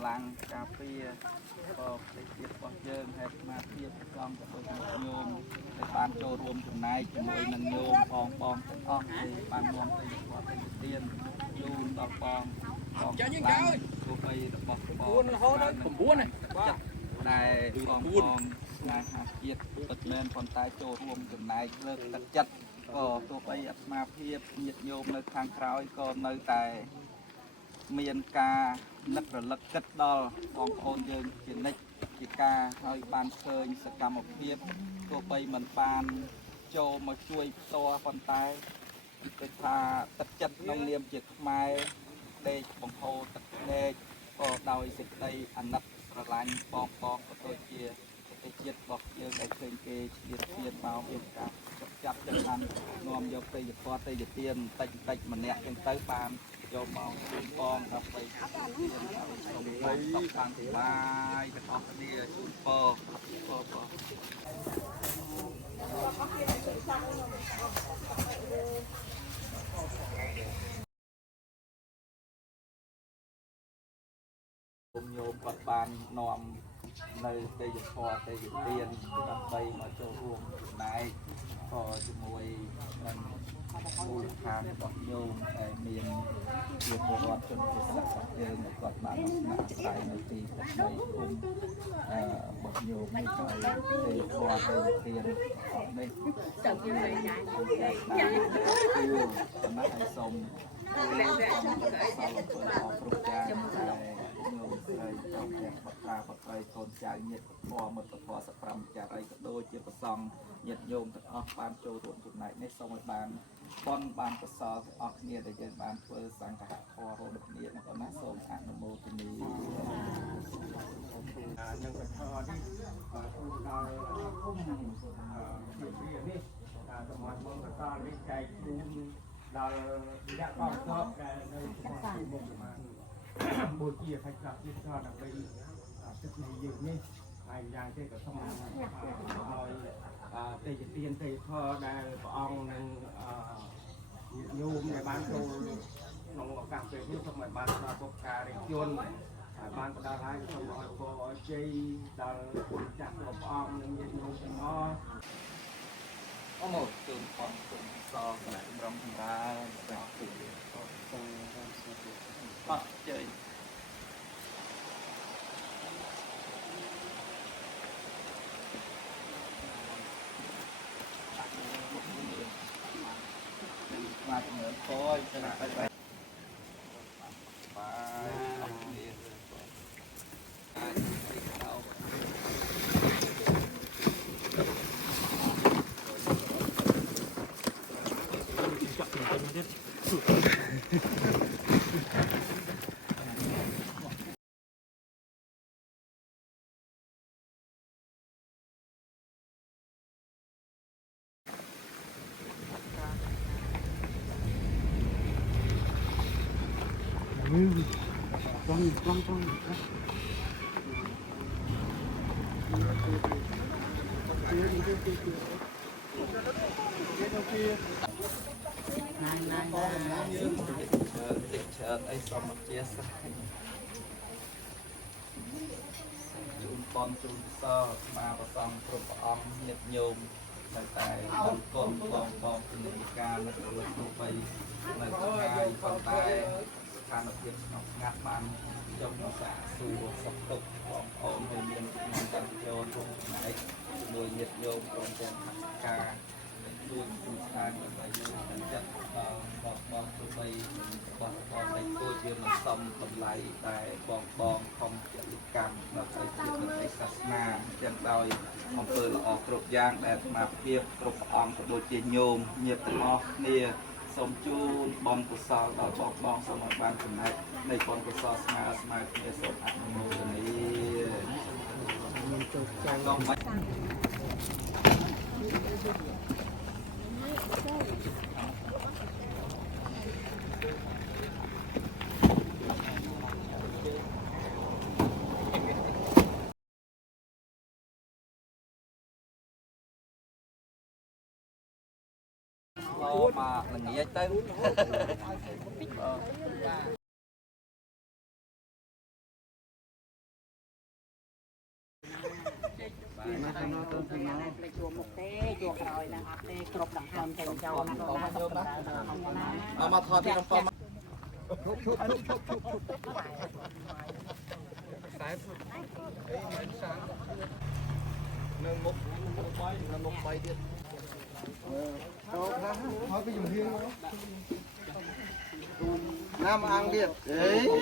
កម្លាំងការពារក៏ប្រទេសជាតិរបស់យើងហើយសមាជិកអង្គក៏ដូចញោមដែលបានចូលរួមចំណែកជាមួយនឹងញោមបងទាំងអស់ដែលបាននាំទៅវត្តទៅទានជូនដល់បងចាញ់ទៅគោបីរបស់បងរហូតដល់9ហ្នឹងបាទដែលបងស្នេហាជាតិពិតមែនប៉ុន្តែចូលរួមចំណែកលើកទឹកចិត្តក៏ទោះបីអាត្មាភាពញាតិញោមនៅខាងក្រោយក៏នៅតែមានការនឹករលឹកគិតដល់បងប្អូនយើងជានិច្ចជាការហើយបានឃើញសកម្មភាពទោះបីមិនបានចូលមកជួយផ្ទាល់ប៉ុន្តែគេថាទឹកចិត្តក្នុងនាមជាខ្មែរដេកបង្ហូរទឹកភ្នែកក៏ដោយសេចក្តីអាណិតស្រឡាញ់បងក៏ដូចជាប្រទេសជាតិរបស់យើងដែលឃើញគេឆ្លៀតឈានមកមានការចាប់ចំណាំនាំយកទៅយពតទៅទានតិចម្នាក់ចឹងទៅបានយកមកជូនបងដើម្បីទានសូមបានតបតាមពីបាយទាំងអស់គ្នាជូនបងខ្ញុំញោមគាត់បាននាំនៅទេយធម៌ទេយទានដើម្បីមកចូលរួមចំណែកក៏ជាមួយនឹងមូលដ្ឋានរបស់ញោមដែលមានជាពលរដ្ឋជនជាតិសាសន៍របស់យើងគាត់បានស្នាក់អាស្រ័យនៅទីទឹកដីគុំរបស់ញោមនេះហើយទេយធម៌ទេយទានអស់នេះទៅពីណាគឺសំណាក់ឲ្យសូមលើកឡើងទៅអស់គ្រប់យ៉ាងញោមស្រីចំទាំងបត្រាបត្រីកូនចៅញាតិធម៌មិត្តធម៌សក្រាមចារីក៏ដូចជាប្រសង់ញាតិញោមទាំងអស់បានចូលរួមចំណែកនេះសូមឲ្យបានប៉ុនបានកសលទាំងអស់គ្នាដែលយើងបានធ្វើសង្ឃហធម៌រួមគ្នានៅប៉ុណ្ណាសូមអនុមោទនានឹងកថានេះទូដល់គុំជានេះសមត្ថបងកសលនេះចែកជូនដល់អ្នកកងទ័ពដែលនៅក្នុងមុខប្រមាណបូជាផៃក្រាបជាស្គាល់ដើម្បីទឹកនៃយើងនេះហើយយ៉ាងទេក៏សូមឲ្យទេយទានទេយធម៌ដែលព្រះអង្គនឹងញោមដែលបានចូលក្នុងឱកាសពេលនេះសូមឲ្យបានប្រកបការរិះគន់ហើយបានផ្ដល់ឲ្យសូមឲ្យពរឲ្យជ័យដល់ចាស់ព្រះអង្គនិងញាតិញោមទាំងអស់អមជូនផងជូនសងគណៈចម្រុំទាំងឡាយព្រះអង្គអត់ជ័យមកជំនឿខ້ອຍទៅបាយអស់គ្នាCon. Ấy xong một chia sẻ chun con chun so mà có xong chụp ông nhiệt nhôm tại con tình ca nó được tụ bay là hai con tay khăn được việc ngọc ngắt bàn trong nó xả xù sập tục ổn hồi miền miền tây châu thuộc này người nhiệt nhôm còn trên ca luôn cùng sai mà phải chân chất bong tụ bay còn đây tôi chưa mà xong còn lại tại bong không chịu cam và phải chịu được cái sát na chân đôi ông tôi là ọt rụt giang để mà việc rụt ông của đôi chia nhôm nhiệt mò nia sống chu bom của sao đó bom xong rồi ban phần này đây con của sao smart để sống ăn mồ này con bánh mà mình nghĩ tới ជួមុខទេជួក្រោយណាអត់ទេគ្រប់ដង្ហើមចេញចូលណាបងណាសូមណាមកថតទីកំប៉ុងនៅមុខ3នៅមុខ3ទៀតហើយទៅជំហៀងណាមអាំងទៀតអេ